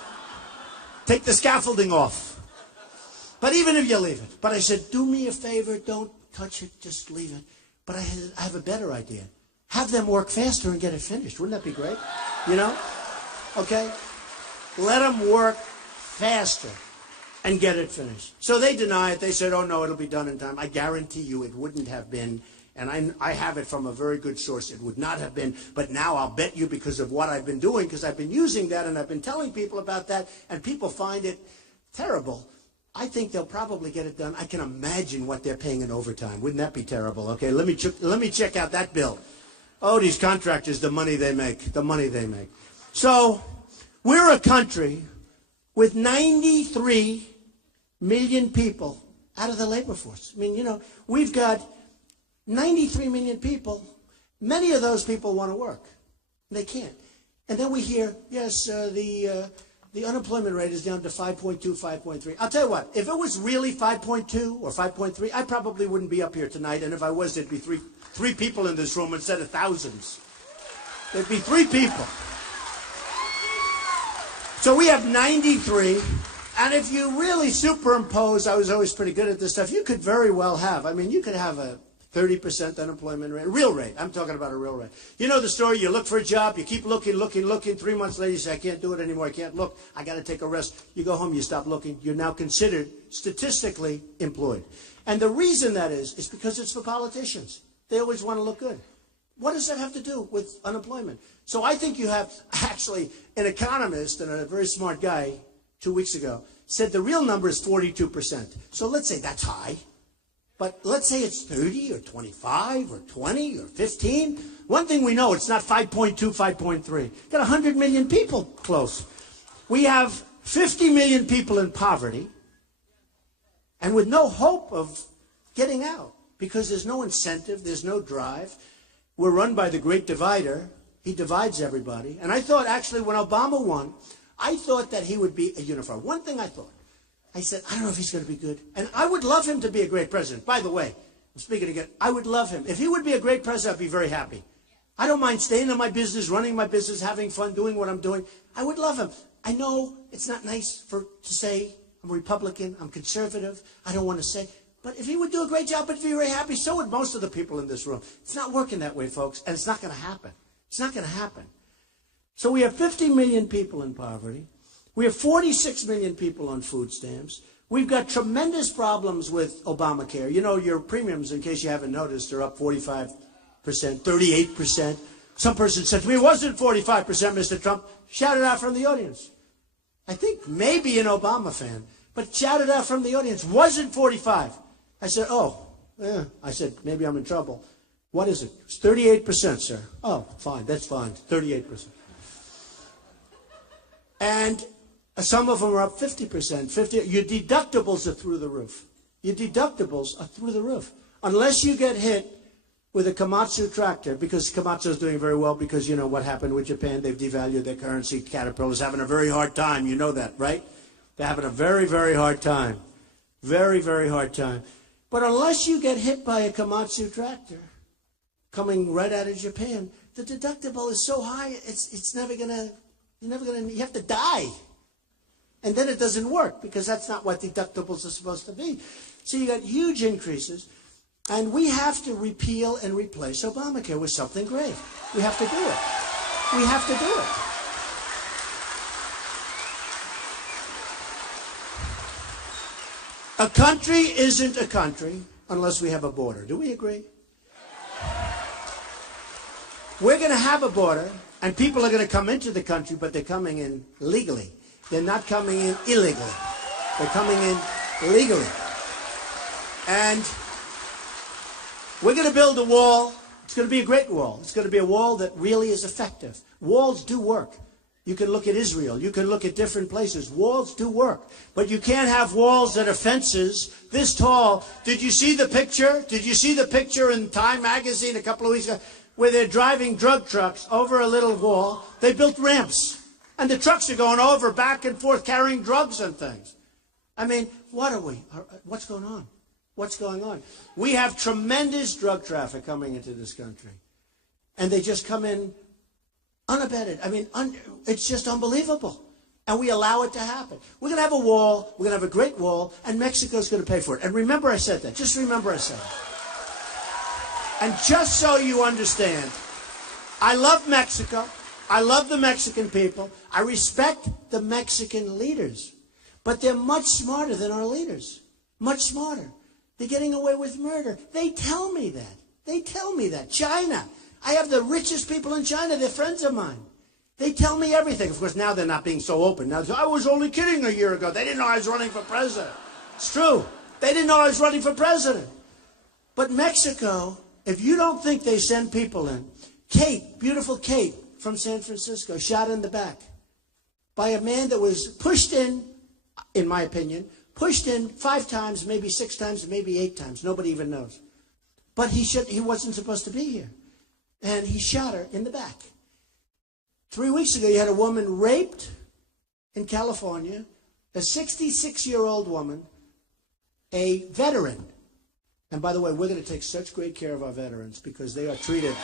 Take the scaffolding off. But even if you leave it. But I said, do me a favor. Don't touch it. Just leave it. But I have a better idea. Have them work faster and get it finished. Wouldn't that be great? You know? Okay? Let them work faster and get it finished. So they deny it. They said, oh, no, it'll be done in time. I guarantee you it wouldn't have been. And I have it from a very good source. It would not have been. But now I'll bet you because of what I've been doing, because I've been using that and I've been telling people about that, and people find it terrible. I think they'll probably get it done. I can imagine what they're paying in overtime. Wouldn't that be terrible? Okay, let me check out that bill. Oh, these contractors, the money they make, the money they make. So we're a country with 93 million people out of the labor force. I mean, you know, we've got 93 million people. Many of those people want to work. They can't. And then we hear, yes, the unemployment rate is down to 5.2, 5.3. I'll tell you what, if it was really 5.2 or 5.3, I probably wouldn't be up here tonight. And if I was, there'd be three people in this room instead of thousands. There'd be 3 people. So we have 93. And if you really superimpose, I was always pretty good at this stuff, you could very well have, I mean, you could have a 30% unemployment rate, real rate. I'm talking about a real rate. You know the story, you look for a job, you keep looking. 3 months later, you say, I can't do it anymore, I can't look, I got to take a rest. You go home, you stop looking. You're now considered statistically employed. And the reason that is because it's for politicians. They always want to look good. What does that have to do with unemployment? So I think you have, actually, an economist and a very smart guy 2 weeks ago said the real number is 42%. So let's say that's high. But let's say it's 30 or 25 or 20 or 15. One thing we know, it's not 5.2, 5.3. Got 100 million people close. We have 50 million people in poverty and with no hope of getting out because there's no incentive, there's no drive. We're run by the great divider. He divides everybody. And I thought, actually, when Obama won, I thought that he would be a unifier. One thing I thought. I said, I don't know if he's going to be good. And I would love him to be a great president. By the way, I'm speaking again, I would love him. If he would be a great president, I'd be very happy. I don't mind staying in my business, running my business, having fun, doing what I'm doing. I would love him. I know it's not nice to say I'm a Republican, I'm conservative, I don't want to say. But if he would do a great job, I'd be very happy. So would most of the people in this room. It's not working that way, folks, and it's not going to happen. It's not going to happen. So we have 50 million people in poverty. We have 46 million people on food stamps. We've got tremendous problems with Obamacare. You know, your premiums, in case you haven't noticed, are up 45%, 38%. Some person said to me, it wasn't 45%, Mr. Trump. Shout it out from the audience. I think maybe an Obama fan, but shout it out from the audience. Wasn't 45. I said, oh, yeah. I said, maybe I'm in trouble. What is it? It's 38%, sir. Oh, fine. That's fine. 38%. And some of them are up 50%. Your deductibles are through the roof. Your deductibles are through the roof. Unless you get hit with a Komatsu tractor, because Komatsu is doing very well because, you know, what happened with Japan, they've devalued their currency. Caterpillar's having a very hard time. You know that, right? They're having a very, very hard time. Very, very hard time. But unless you get hit by a Komatsu tractor coming right out of Japan, the deductible is so high, it's never going to, you have to die. And then it doesn't work because that's not what deductibles are supposed to be. So you got huge increases. And we have to repeal and replace Obamacare with something great. We have to do it. We have to do it. A country isn't a country unless we have a border. Do we agree? We're going to have a border, and people are going to come into the country, but they're coming in legally. They're not coming in illegally. They're coming in legally. And we're going to build a wall. It's going to be a great wall. It's going to be a wall that really is effective. Walls do work. You can look at Israel. You can look at different places. Walls do work. But you can't have walls that are fences this tall. Did you see the picture? Did you see the picture in Time magazine a couple of weeks ago where they're driving drug trucks over a little wall? They built ramps. And the trucks are going over back and forth carrying drugs and things. I mean, what are we? What's going on? What's going on? We have tremendous drug traffic coming into this country. And they just come in unabated. I mean, it's just unbelievable. And we allow it to happen. We're going to have a wall. We're going to have a great wall. And Mexico's going to pay for it. And remember I said that. Just remember I said it. And just so you understand, I love Mexico. I love the Mexican people. I respect the Mexican leaders. But they're much smarter than our leaders. Much smarter. They're getting away with murder. They tell me that. They tell me that. China. I have the richest people in China. They're friends of mine. They tell me everything. Of course, now they're not being so open. Now, I was only kidding a year ago. They didn't know I was running for president. It's true. They didn't know I was running for president. But Mexico, if you don't think they send people in, Kate, beautiful Kate from San Francisco, shot in the back by a man that was pushed in my opinion, pushed in 5 times, maybe 6 times, maybe 8 times. Nobody even knows. But he wasn't supposed to be here. And he shot her in the back. 3 weeks ago, you had a woman raped in California, a 66-year-old woman, a veteran. And by the way, we're going to take such great care of our veterans because they are treated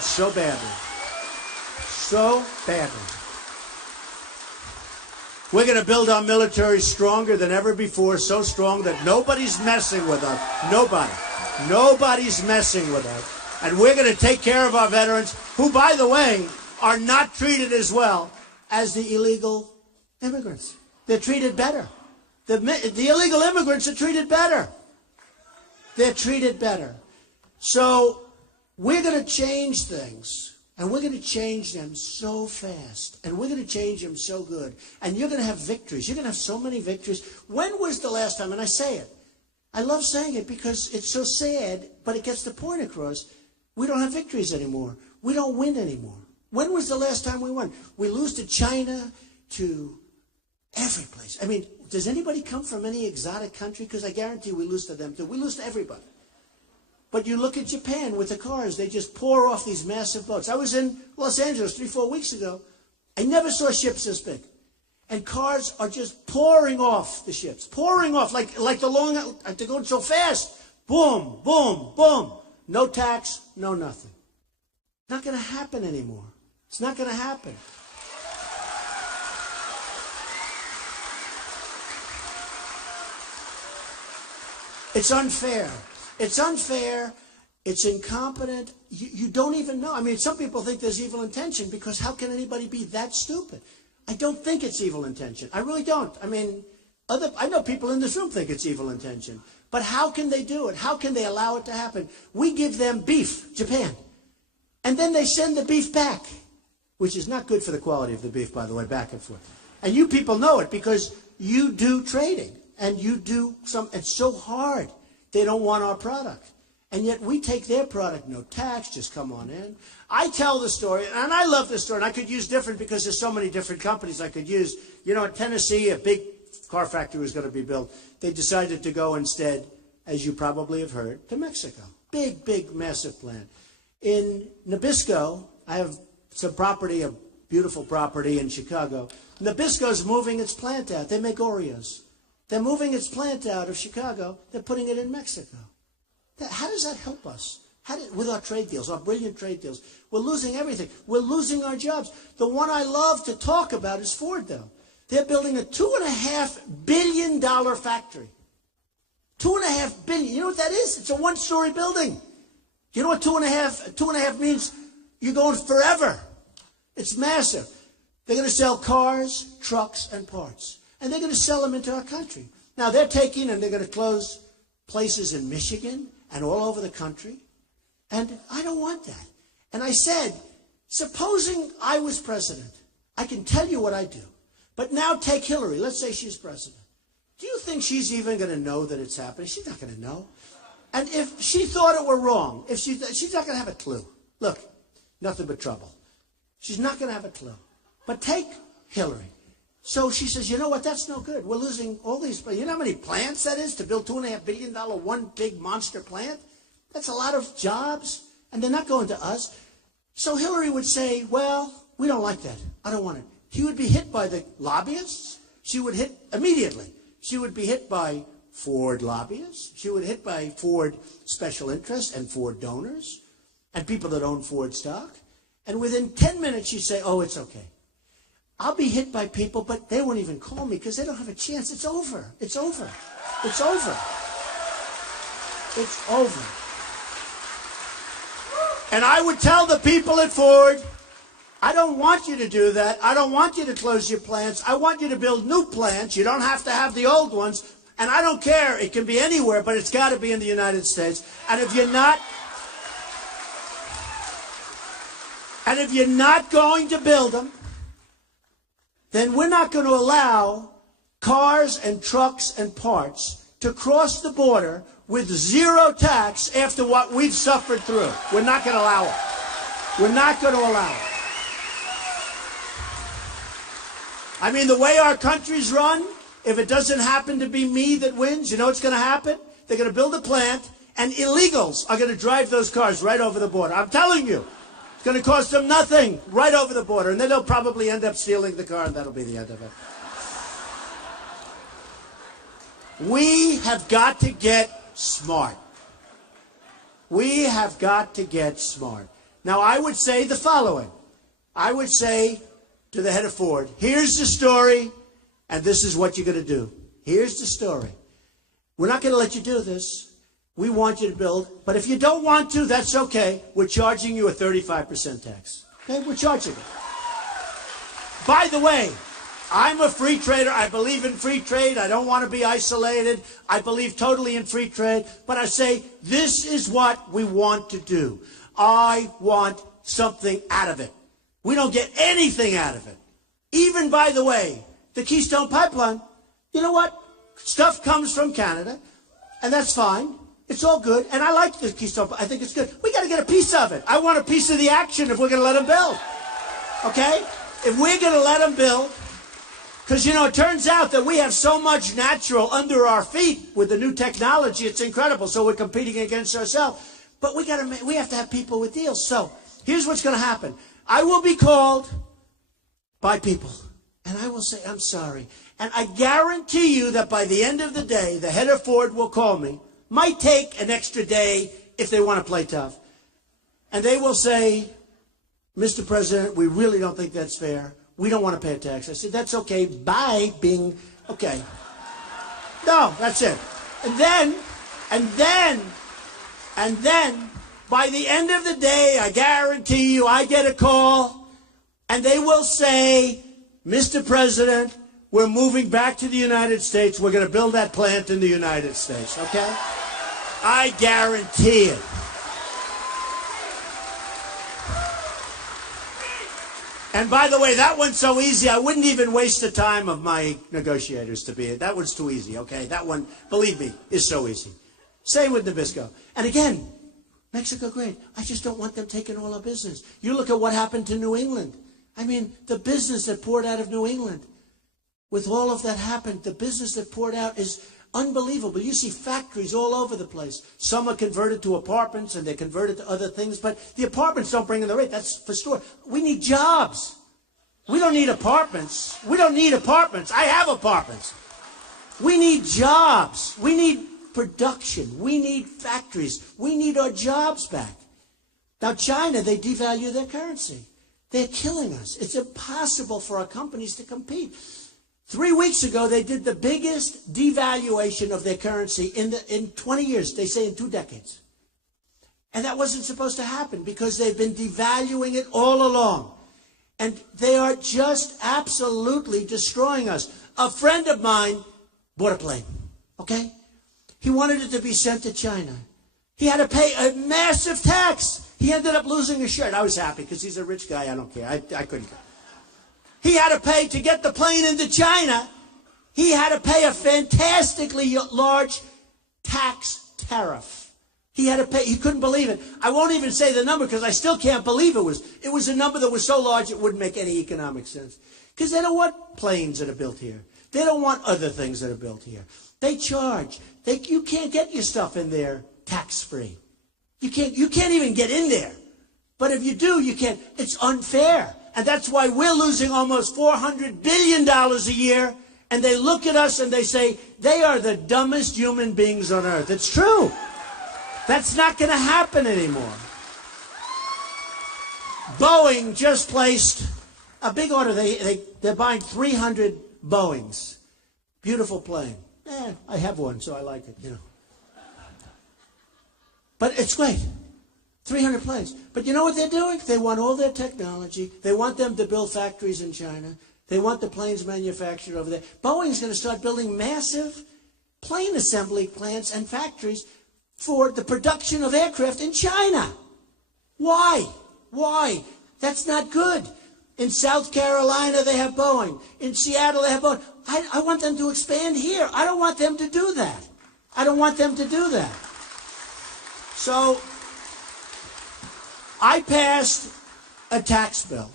so badly. So badly. We're going to build our military stronger than ever before, so strong that nobody's messing with us. Nobody. Nobody's messing with us. And we're going to take care of our veterans, who, by the way, are not treated as well as the illegal immigrants. They're treated better. The illegal immigrants are treated better. They're treated better. So we're going to change things. And we're going to change them so fast. And we're going to change them so good. And you're going to have victories. You're going to have so many victories. When was the last time, and I say it, I love saying it because it's so sad, but it gets the point across. We don't have victories anymore. We don't win anymore. When was the last time we won? We lose to China, to every place. I mean, does anybody come from any exotic country? Because I guarantee we lose to them too. We lose to everybody. But you look at Japan with the cars, they just pour off these massive boats. I was in Los Angeles 3-4 weeks ago. I never saw ships this big. And cars are just pouring off the ships, pouring off like the long, they're going so fast. Boom, boom, boom. No tax, no nothing. Not going to happen anymore. It's not going to happen. It's unfair. It's unfair. It's incompetent. You don't even know. I mean, some people think there's evil intention because how can anybody be that stupid? I don't think it's evil intention. I really don't. I mean, I know people in this room think it's evil intention. But how can they do it? How can they allow it to happen? We give them beef, Japan. And then they send the beef back, which is not good for the quality of the beef, by the way, back and forth. And you people know it because you do trading. And you do it's so hard. They don't want our product. And yet we take their product, no tax, just come on in. I tell the story, and I love this story, and I could use different because there's so many different companies I could use. You know, in Tennessee, a big car factory was going to be built. They decided to go instead, as you probably have heard, to Mexico. Big, big, massive plant. In Nabisco, I have some property, a beautiful property in Chicago. Nabisco's moving its plant out. They make Oreos. They're moving its plant out of Chicago. They're putting it in Mexico. How does that help us? With our trade deals, our brilliant trade deals. We're losing everything. We're losing our jobs. The one I love to talk about is Ford, though. They're building a $2.5 billion factory. $2.5 billion. You know what that is? It's a one-story building. You know what two and a half means? You're going forever. It's massive. They're going to sell cars, trucks, and parts. And they're going to sell them into our country. Now, they're taking and they're going to close places in Michigan and all over the country. And I don't want that. And I said, supposing I was president, I can tell you what I do. But now take Hillary. Let's say she's president. Do you think she's even going to know that it's happening? She's not going to know. And if she thought it were wrong, she's not going to have a clue. Look, nothing but trouble. She's not going to have a clue. But take Hillary. So she says, you know what, that's no good. We're losing all these, you know how many plants that is to build $2.5 billion, one big monster plant? That's a lot of jobs, and they're not going to us. So Hillary would say, well, we don't like that. I don't want it. She would be hit by the lobbyists. She would hit immediately. She would be hit by Ford lobbyists. She would hit by Ford special interests and Ford donors and people that own Ford stock. And within 10 minutes, she'd say, oh, it's okay. I'll be hit by people, but they won't even call me because they don't have a chance. It's over. It's over. It's over. It's over. And I would tell the people at Ford, I don't want you to do that. I don't want you to close your plants. I want you to build new plants. You don't have to have the old ones. And I don't care. It can be anywhere, but it's got to be in the United States. And if you're not going to build them, then we're not going to allow cars and trucks and parts to cross the border with zero tax after what we've suffered through. We're not going to allow it. We're not going to allow it. I mean, the way our country's run, if it doesn't happen to be me that wins, you know what's going to happen? They're going to build a plant, and illegals are going to drive those cars right over the border. I'm telling you. It's going to cost them nothing, right over the border. And then they'll probably end up stealing the car, and that'll be the end of it. We have got to get smart. We have got to get smart. Now, I would say the following. I would say to the head of Ford, here's the story, and this is what you're going to do. Here's the story. We're not going to let you do this. We want you to build, but if you don't want to, that's okay. We're charging you a 35% tax. Okay, we're charging it. By the way, I'm a free trader. I believe in free trade. I don't want to be isolated. I believe totally in free trade. But I say, this is what we want to do. I want something out of it. We don't get anything out of it. Even, by the way, the Keystone Pipeline, you know what? Stuff comes from Canada, and that's fine. It's all good, and I like the Keystone. I think it's good. We got to get a piece of it. I want a piece of the action if we're going to let them build. Okay? If we're going to let them build, because, you know, it turns out that we have so much natural under our feet with the new technology. It's incredible. So we're competing against ourselves. But we have to have people with deals. So here's what's going to happen. I will be called by people, and I will say, I'm sorry. And I guarantee you that by the end of the day, the head of Ford will call me. Might take an extra day if they want to play tough. And they will say, Mr. President, we really don't think that's fair. We don't want to pay a tax. I said, that's okay. Bye, Bing. Okay. No, that's it. And then, by the end of the day, I guarantee you, I get a call, and they will say, Mr. President, we're moving back to the United States. We're going to build that plant in the United States, okay? I guarantee it. And by the way, that one's so easy, I wouldn't even waste the time of my negotiators to be it. That one's too easy, okay? That one, believe me, is so easy. Same with Nabisco. And again, Mexico, great. I just don't want them taking all our business. You look at what happened to New England. I mean, the business that poured out of New England. With all of that happened, the business that poured out is unbelievable. You see factories all over the place. Some are converted to apartments and they're converted to other things, but the apartments don't bring in the rate. That's for sure. We need jobs. We don't need apartments. We don't need apartments. I have apartments. We need jobs. We need production. We need factories. We need our jobs back. Now, China, they devalue their currency. They're killing us. It's impossible for our companies to compete. 3 weeks ago, they did the biggest devaluation of their currency in 20 years. They say in 2 decades. And that wasn't supposed to happen because they've been devaluing it all along. And they are just absolutely destroying us. A friend of mine bought a plane, okay? He wanted it to be sent to China. He had to pay a massive tax. He ended up losing his shirt. I was happy because he's a rich guy. I don't care. I couldn't care. He had to pay to get the plane into China. He had to pay a fantastically large tax tariff. He had to pay. He couldn't believe it. I won't even say the number because I still can't believe it was a number that was so large it wouldn't make any economic sense. Because they don't want planes that are built here. They don't want other things that are built here. They charge. You can't get your stuff in there tax-free. You can't even get in there. But if you do, you can't. It's unfair. And that's why we're losing almost $400 billion a year. And they look at us and they say, they are the dumbest human beings on earth. It's true. That's not going to happen anymore. Boeing just placed a big order. They're buying 300 Boeings. Beautiful plane. I have one, so I like it, you know. But it's great. 300 planes. But you know what they're doing? They want all their technology. They want them to build factories in China. They want the planes manufactured over there. Boeing's going to start building massive plane assembly plants and factories for the production of aircraft in China. Why? Why? That's not good. In South Carolina, they have Boeing. In Seattle, they have Boeing. I want them to expand here. I don't want them to do that. I don't want them to do that. So I passed a tax bill,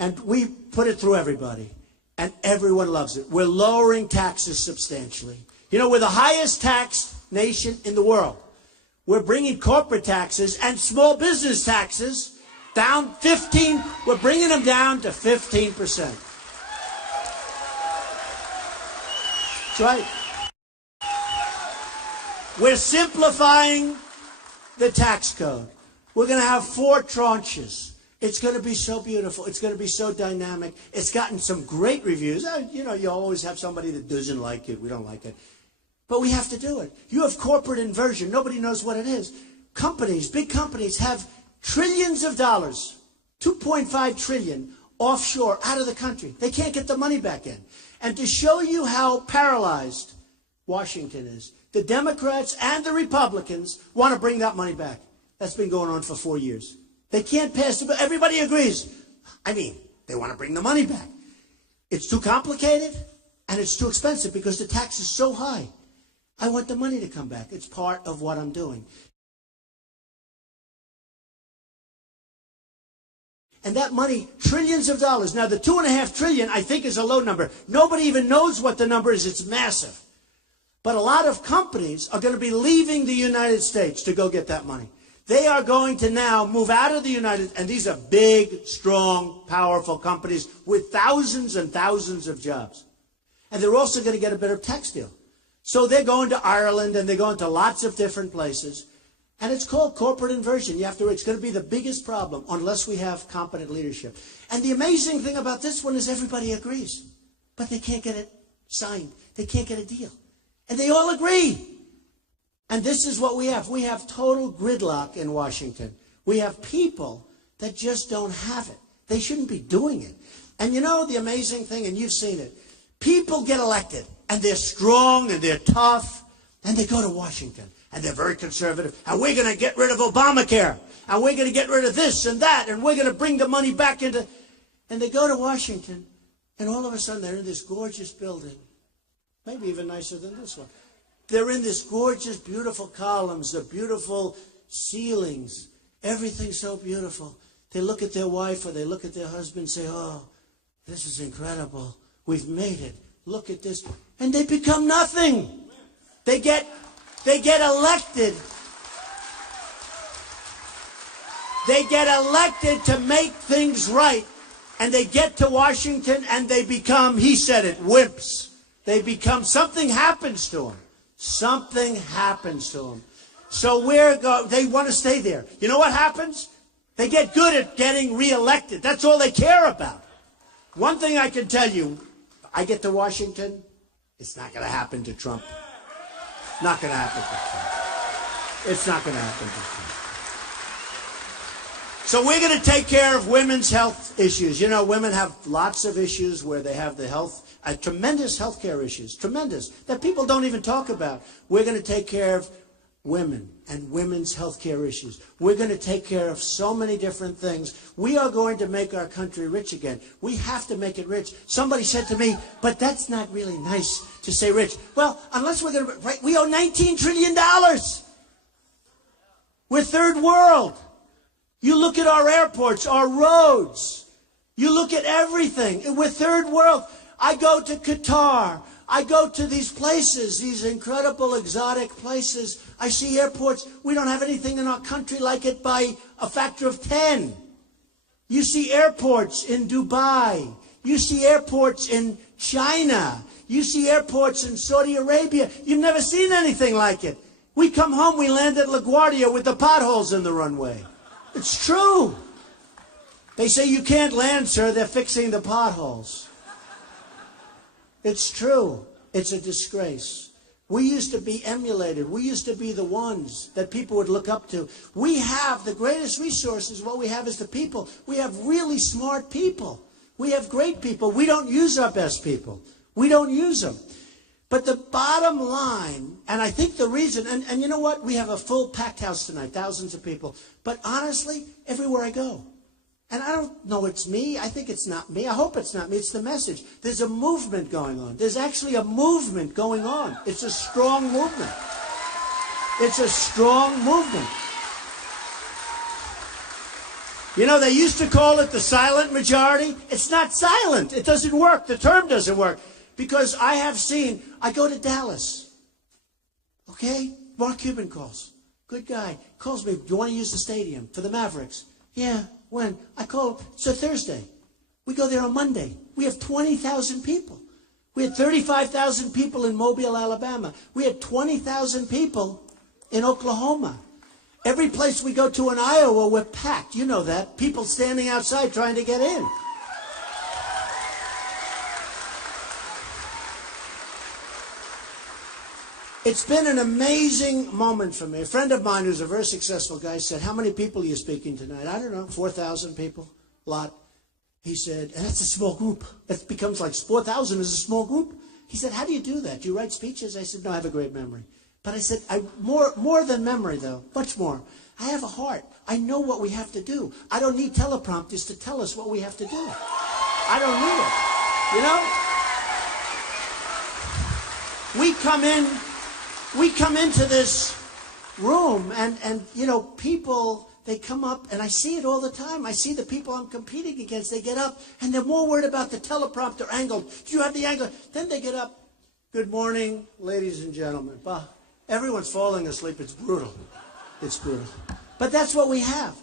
and we put it through everybody, and everyone loves it. We're lowering taxes substantially. You know, we're the highest taxed nation in the world. We're bringing corporate taxes and small business taxes down 15. We're bringing them down to 15%. That's right. We're simplifying the tax code. We're going to have 4 tranches. It's going to be so beautiful. It's going to be so dynamic. It's gotten some great reviews. You know, you always have somebody that doesn't like it. We don't like it. But we have to do it. You have corporate inversion. Nobody knows what it is. Companies, big companies, have trillions of dollars, 2.5 trillion offshore out of the country. They can't get the money back in. And to show you how paralyzed Washington is, the Democrats and the Republicans want to bring that money back. That's been going on for 4 years. They can't pass it, but everybody agrees. I mean, they want to bring the money back. It's too complicated and it's too expensive because the tax is so high. I want the money to come back. It's part of what I'm doing. And that money, trillions of dollars. Now, the 2.5 trillion, I think, is a low number. Nobody even knows what the number is. It's massive. But a lot of companies are going to be leaving the United States to go get that money. They are going to now move out of the United, and these are big, strong, powerful companies with thousands and thousands of jobs. And they're also going to get a better tax deal. So they're going to Ireland, and they're going to lots of different places. And it's called corporate inversion. It's going to be the biggest problem unless we have competent leadership. And the amazing thing about this one is everybody agrees. But they can't get it signed. They can't get a deal. And they all agree. And this is what we have. We have total gridlock in Washington. We have people that just don't have it. They shouldn't be doing it. And you know the amazing thing, and you've seen it, people get elected, and they're strong, and they're tough, and they go to Washington, and they're very conservative, and we're going to get rid of Obamacare, and we're going to get rid of this and that, and we're going to bring the money back into... And they go to Washington, and all of a sudden they're in this gorgeous building, maybe even nicer than this one. They're in this gorgeous, beautiful columns, the beautiful ceilings, everything's so beautiful. They look at their wife or they look at their husband and say, oh, this is incredible. We've made it. Look at this. And they become nothing. They get elected. They get elected to make things right. And they get to Washington and they become, he said it, wimps. They become, something happens to them. Something happens to them. So they want to stay there. You know what happens? They get good at getting reelected. That's all they care about. One thing I can tell you, I get to Washington, it's not going to happen to Trump. Not going to happen to Trump. It's not going to happen to Trump. So we're going to take care of women's health issues. You know, women have lots of issues where they have the tremendous health care issues, tremendous, that people don't even talk about. We're going to take care of women and women's health care issues. We're going to take care of so many different things. We are going to make our country rich again. We have to make it rich. Somebody said to me, but that's not really nice to say rich. Well, unless we're going to, right, we owe $19 trillion. We're third world. You look at our airports, our roads. You look at everything. We're third world. I go to Qatar. I go to these places, these incredible exotic places. I see airports. We don't have anything in our country like it by a factor of 10. You see airports in Dubai. You see airports in China. You see airports in Saudi Arabia. You've never seen anything like it. We come home, we land at LaGuardia with the potholes in the runway. It's true. They say you can't land, sir. They're fixing the potholes. It's true. It's a disgrace. We used to be emulated. We used to be the ones that people would look up to. We have the greatest resources. What we have is the people. We have really smart people. We have great people. We don't use our best people. We don't use them. But the bottom line, and I think the reason, and you know what? We have a full packed house tonight, thousands of people. But honestly, everywhere I go, and I don't know it's me. I think it's not me. I hope it's not me. It's the message. There's a movement going on. There's actually a movement going on. It's a strong movement. It's a strong movement. You know, they used to call it the silent majority. It's not silent. It doesn't work. The term doesn't work. Because I have seen, I go to Dallas. Okay? Mark Cuban calls. Good guy. Calls me, do you want to use the stadium for the Mavericks? Yeah. When? I call him. It's a Thursday. We go there on Monday. We have 20,000 people. We had 35,000 people in Mobile, Alabama. We had 20,000 people in Oklahoma. Every place we go to in Iowa, we're packed. You know that. People standing outside trying to get in. It's been an amazing moment for me. A friend of mine who's a very successful guy said, how many people are you speaking tonight? I don't know, 4,000 people, a lot. He said, and that's a small group. It becomes like 4,000 is a small group. He said, how do you do that? Do you write speeches? I said, no, I have a great memory. But I said, more than memory, though, much more. I have a heart. I know what we have to do. I don't need teleprompters to tell us what we have to do. I don't need it. You know? We come into this room and you know, people, they come up, and I see it all the time. I see the people I'm competing against. They get up, and they're more worried about the teleprompter angle. Do you have the angle? Then they get up. Good morning, ladies and gentlemen. Bah, everyone's falling asleep. It's brutal. It's brutal. But that's what we have.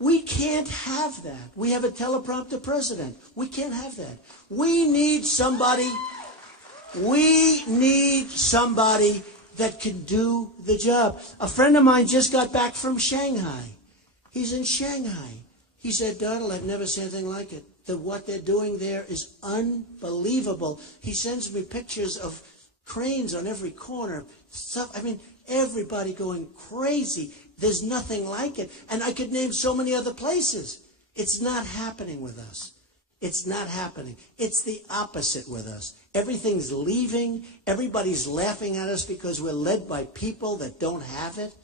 We can't have that. We have a teleprompter president. We can't have that. We need somebody that can do the job. A friend of mine just got back from Shanghai. He's in Shanghai. He said, Donald, I've never seen anything like it. What they're doing there is unbelievable. He sends me pictures of cranes on every corner. Stuff. I mean, everybody going crazy. There's nothing like it. And I could name so many other places. It's not happening with us. It's not happening. It's the opposite with us. Everything's leaving. Everybody's laughing at us because we're led by people that don't have it.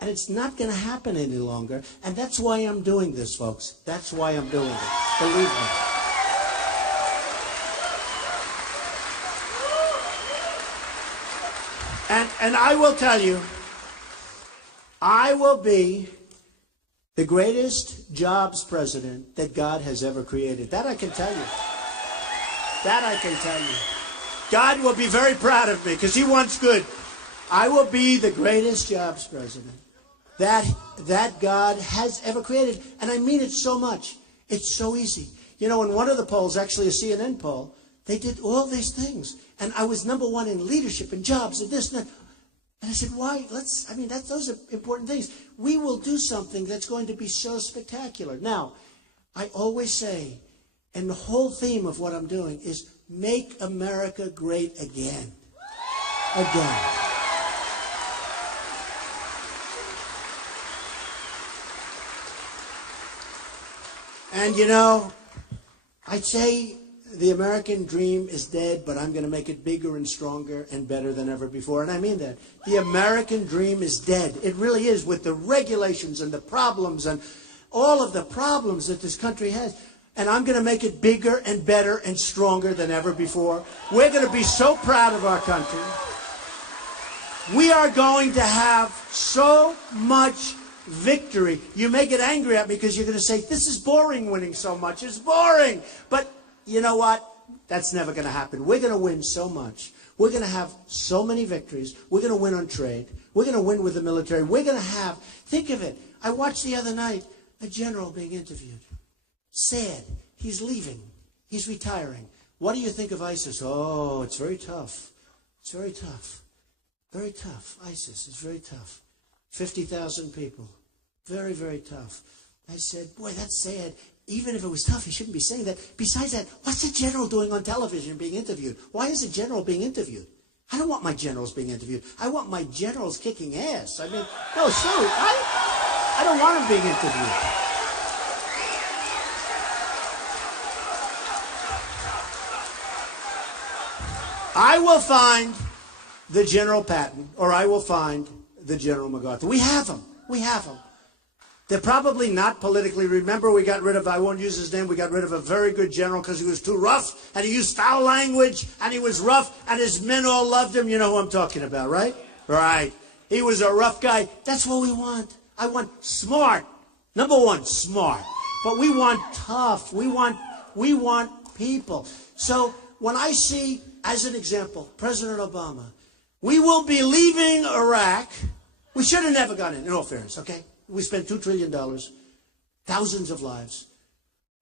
And it's not going to happen any longer. And that's why I'm doing this, folks. That's why I'm doing it. Believe me. And I will tell you, I will be the greatest jobs president that God has ever created. That I can tell you. That I can tell you. God will be very proud of me because he wants good. I will be the greatest jobs president that God has ever created. And I mean it so much. It's so easy. You know, in one of the polls, actually a CNN poll, they did all these things. And I was #1 in leadership and jobs and this and that. And I said, why? Those are important things. We will do something that's going to be so spectacular. Now, I always say, and the whole theme of what I'm doing is make America great again. Again. And you know, I'd say the American dream is dead, but I'm going to make it bigger and stronger and better than ever before. And I mean that. The American dream is dead. It really is, with the regulations and the problems and all of the problems that this country has. And I'm going to make it bigger and better and stronger than ever before. We're going to be so proud of our country. We are going to have so much victory. You may get angry at me because you're going to say, this is boring winning so much. It's boring. But you know what? That's never going to happen. We're going to win so much. We're going to have so many victories. We're going to win on trade. We're going to win with the military. We're going to have, think of it. I watched the other night a general being interviewed. Sad. He's leaving. He's retiring. What do you think of ISIS? Oh, it's very tough. It's very tough. Very tough. ISIS is very tough. 50,000 people. Very, very tough. I said, boy, that's sad. Even if it was tough, he shouldn't be saying that. Besides that, what's a general doing on television being interviewed? Why is a general being interviewed? I don't want my generals being interviewed. I want my generals kicking ass. I mean, no, sorry. I don't want them being interviewed. I will find the General Patton, or I will find the General MacArthur. We have them. We have them. They're probably not politically. Remember, we got rid of, I won't use his name, we got rid of a very good general because he was too rough, and he used foul language, and he was rough, and his men all loved him. You know who I'm talking about, right? Right. He was a rough guy. That's what we want. I want smart. Number one, smart. But we want tough. We want people. So when I see, as an example, President Obama, we will be leaving Iraq. We should have never gone in all fairness, okay? We spent $2 trillion, thousands of lives,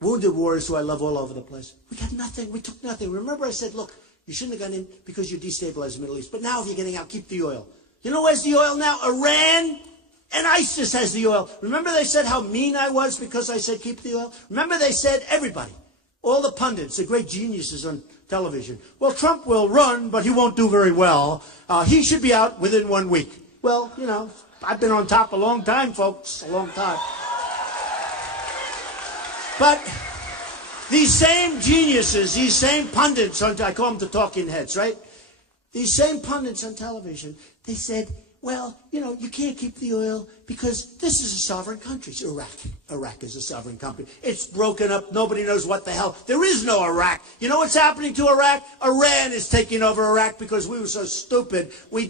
wounded warriors who I love all over the place. We got nothing. We took nothing. Remember I said, look, you shouldn't have gone in because you destabilized the Middle East. But now if you're getting out, keep the oil. You know where's the oil now? Iran and ISIS has the oil. Remember they said how mean I was because I said keep the oil? Remember they said, everybody, all the pundits, the great geniuses on television, well, Trump will run, but he won't do very well. He should be out within 1 week. Well, you know, I've been on top a long time, folks, a long time. But these same geniuses, these same pundits, I call them the talking heads, right? These same pundits on television, they said, well, you know, you can't keep the oil because this is a sovereign country. It's Iraq. Iraq is a sovereign country. It's broken up. Nobody knows what the hell. There is no Iraq. You know what's happening to Iraq? Iran is taking over Iraq because we were so stupid. We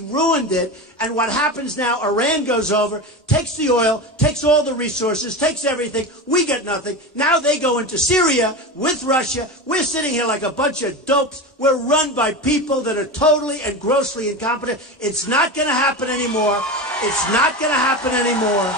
ruined it. And what happens now, Iran goes over, takes the oil, takes all the resources, takes everything. We get nothing. Now they go into Syria with Russia. We're sitting here like a bunch of dopes. We're run by people that are totally and grossly incompetent. It's not going to happen anymore. It's not going to happen anymore.